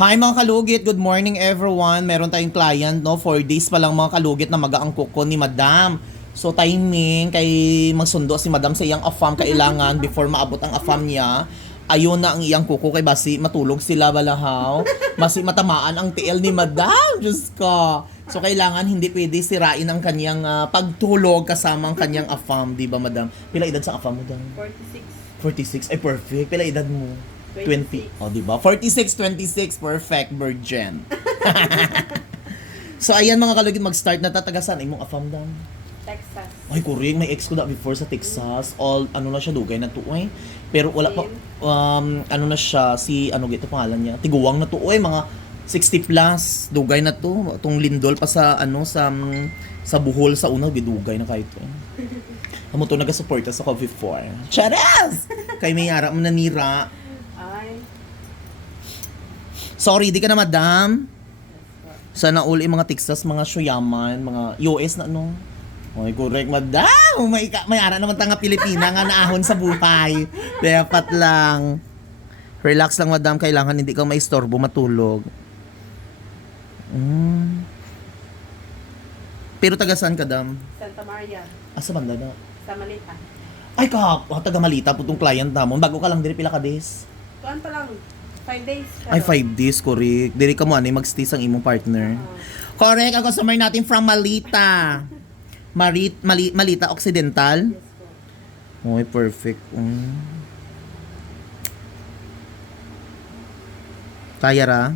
Hi mga kalugit, good morning everyone. Meron tayong client, no? 4 days pa lang mga kalugit na mag-aangkok ko ni Madam. So timing, kay magsundo si Madam sa iyang afam kailangan before maabot ang afam niya. Ayun na ang iyang kuko kay basi matulog sila balahaw. Basi matamaan ang TL ni Madam. Diyos ko. So kailangan hindi pwede sirain ang kanyang pagtulog kasama ang kanyang afam, di ba Madam? Pila edad sa afam mo, Madam? 46. 46. Ay perfect. Pila edad mo? 20. Oh, di ba? 46, 26, perfect, virgin. So, ayan mga kalugit, mag-start na tatagasan. Ay mong afam dam. Texas. Ay, kuring, may ex ko na before sa Texas. All, ano na siya, dugay na to, eh. Pero wala pa, ano na siya, si, ano gito pangalan niya? Tiguwang na to, eh, mga 60 plus, dugay na to. Itong lindol pa sa, ano, sa buhol sa una, gidugay na kahit to. Amo to, nag-supporta sa COVID-4. Charas! Kay may yara mo nanira. Ay. Sorry, di ka na madam. Sana all mga Texas, mga Shoyaman, mga US na no. Oy, correct madam. May ara naman tanga Pilipina nga naahon sa buhay. Dapat lang. Relax lang madam, kailangan hindi ka maistorbo matulog. Pero taga saan ka dam? Santa Maria. Asa banda na? Sa Malita. Ay ka, taga Malita po tong client namon. Bago ka lang diri pila ka days. Kuan pa lang. 5 days. Ay, 5 days, correct. Diri ka mo, mag-stay sang imong partner. Correct, ang customer natin from Malita. Malita Occidental. Yes po. Oy, perfect. Kaya ra?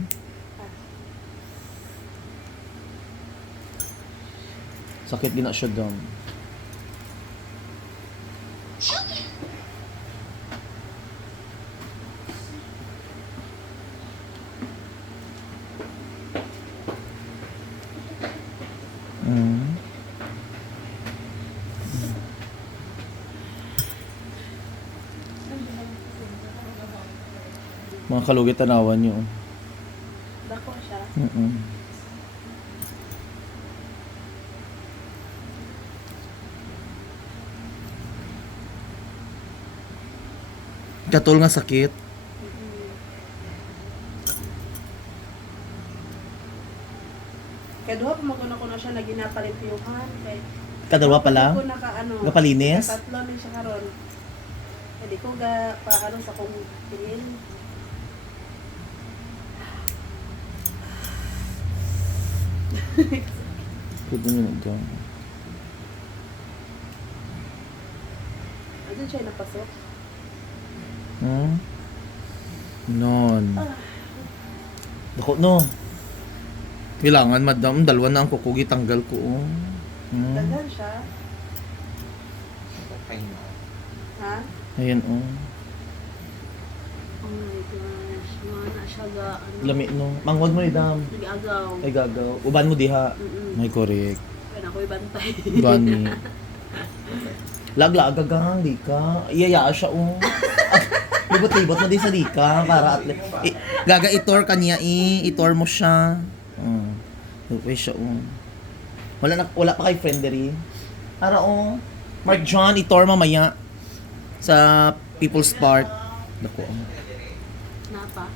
Sakit din na siya dam. Mga kalugit tanawan nyo. Dako siya. Katol nga sakit. Kaya duha pa maguna ko na siya naginapalimpiyuhan. Kay Kadalawa pa lang? Ako naka ano. Kapalinis? Tatlo na siya karon. Hindi ko ga paano sa kong tingin. Pwede nyo na dyan. Ayun siya napasok. Non. Dako no. Kailangan madam, dalawa na ang kukugi tanggal ko. Daghan siya. Ha? Ayan Oh my gosh. Mana siya ga ano. Lami no. Mangwag mo ni dam. Nag-agaw. Ay gagaw. Uban mo diha. May correct. Kaya ako'y bantay. Bani. Lagla agagang di ka. Iyaya siya Libot-libot mo din sa dika para at gaga itor kanya itor mo siya. Okay siya Wala pa kay friendery. Para Mark John itor mamaya sa People's Park. Dako. Napa.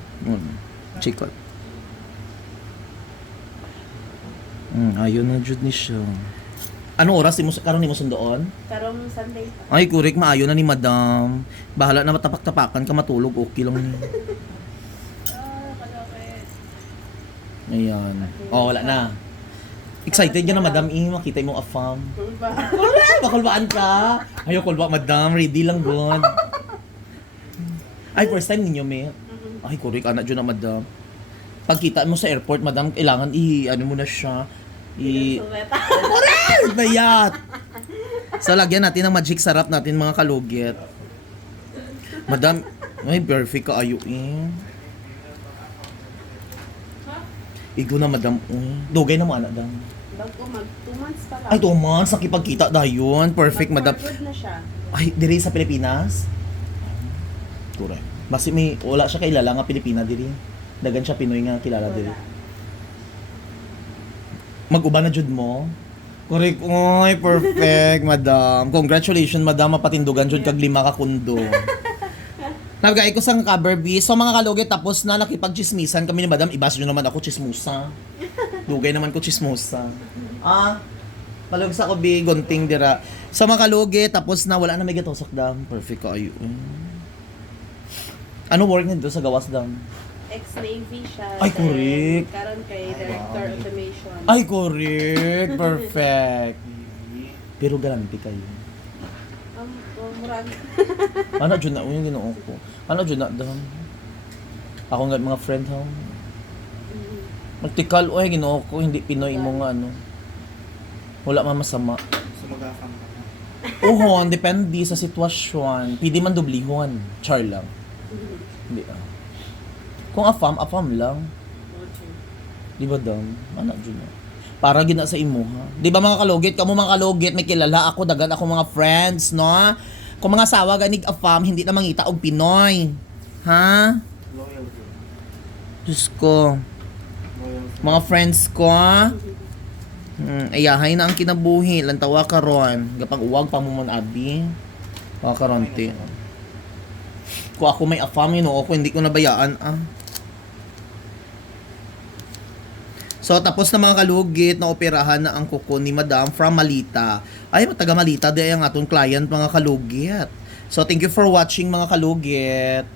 Chikot. Ayun na jud ni siya. Anong oras karon nimo sundoon? Karong Sunday pa. Ay, kurik, maayo na ni madam. Bahala na matapak-tapakan ka matulog, okay lang ni. Kalaki. Ayan. Wala na. Excited ka na, madam, makita mo afam. Kulba. Bakulbaan ka. Ayaw, kulba, madam. Ready lang, good. Ay, first time ninyo, me. Ay, kurik, anak dyan na, madam. Pagkita mo sa airport, madam, kailangan ano mo na siya. Correct! Bayat! So, lagyan natin ng magic sarap natin, mga kalugit. Madam, ay, perfect ka ayo Igo na, madam. Dugay na mo, anak, dam. Bago mag 2 months pa lang. Ay, 2 months. Nakipagkita dayon. Perfect, madam. Mag-forward na siya. Ay, diri sa Pilipinas? Correct. Basi wala siya kilala nga Pilipina diri. Dagan siya Pinoy nga kilala diri. Wala. Mag-uba na jud mo? Correct. Oy, perfect, madam. Congratulations, madam. Mapatindugan jud kag 5 ka kundo. Nagay ko sa cover B. So mga kalugit, tapos na nakipag-chismisan kami ni Madam. Ibas nyo naman ako chismusa. Lugay naman ko chismusa. Malug sa ko bi, gunting dira. So mga kalugit, tapos na wala na may gatosok dam. Perfect kayo. Ano work nito sa gawas dam? Ex-Navy siya. Ay, correct. Karon kay Director Automation. Ay, correct. Perfect. Pero garanti kayo. Murag. Ano dyan na? Yung ginoo ko. Ano dyan na dam? Ako nga mga friend ha. Magtikal, oy, ginoo ko. Hindi Pinoy mo nga ano. Wala man masama. Sumagafang ka na. Uhon, depende sa sitwasyon. Pwede man dublihon. Char lang. Hindi Kung afam lang. Di ba dam? Ano dyan na? Para gina sa imo ha. Di ba mga kalugit? Kamo mga kalugit, may kilala ako, dagan ako mga friends, no? Kung mga sawa ganig afam, hindi na mangita og Pinoy. Ha? Loyalty. Diyos ko. Loyalty. Mga friends ko, ayahay na ang kinabuhi. Lantawa karon. Gapag uwag pa mo man abi. Wa karon ti. Kung ako may afam, ako hindi ko nabayaan So, tapos na mga kalugit, na operahan na ang kuko ni Madam from Malita. Ay, taga Malita, di ang atong client mga kalugit. So, thank you for watching mga kalugit.